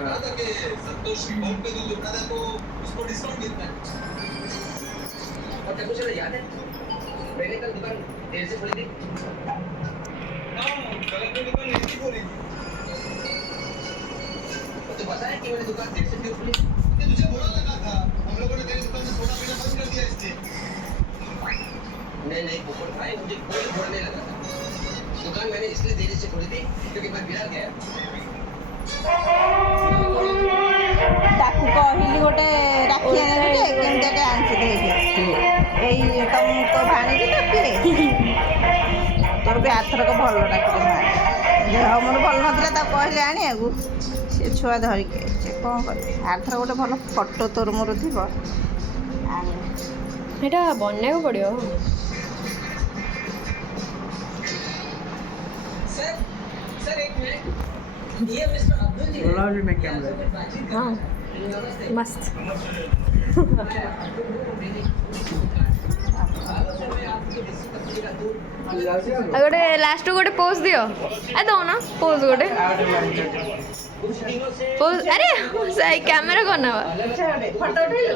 कहा था कि संतोष रिपोर्ट पे जो लिखा था तो उसको डिस्काउंट मिलता है। और तेरे को चला याद है मैंने कल दुकान देर से खोली थी। हाँ कल अपनी दुकान लेट ही खोली थी। तो पता है कि मैंने दुकान देर से क्यों खोली? तुझे बुरा लगा था हम लोगों ने तेरी दुकान में सोडा पीना बंद कर दिया इसलिए। नहीं पोपट भाई मुझे कोई बुरा नहीं लगा था। दुकान मैंने इसलिए देरी से खोली थी क्योंकि मैं बिहार गया। ତାକୁ କହିଲି ଗୋଟେ ରାକ୍ଷୀ ଆଣିବି ଯେ କେମିତିଆଟେ ଆଣିଛି ଦେଖେ ଏଇ ତୋ ଭାଣିଜି ତ କିଏ ତୋର ବି ଆରଥରକ ଭଲ ରାକ୍ଷୀଟେ ଆଣି ଦେହ ମୋର ଭଲ ନଥିଲା ତାକୁ କହିଲେ ଆଣିବାକୁ ସେ ଛୁଆ ଧରିକି ଆସିছে କ'ଣ କରିବି ଆରଥର ଗୋଟେ ଭଲ ଫଟୋ ତୋର ମୋର ଥିବ ଆଣିବି ସେଇଟା ବନେଇବାକୁ ପଡ଼ିବ। सर एक मिनट ये मिस्टर अब्दुल जी बोला भी मैं कैमरा हाँ मस्त। गोटे लास्ट गोटे पोज दियो ए दो ना पोज गोटे पोज अरे सही कैमरा कौन ना ଫଟୋ ଉଠେଇଲୁ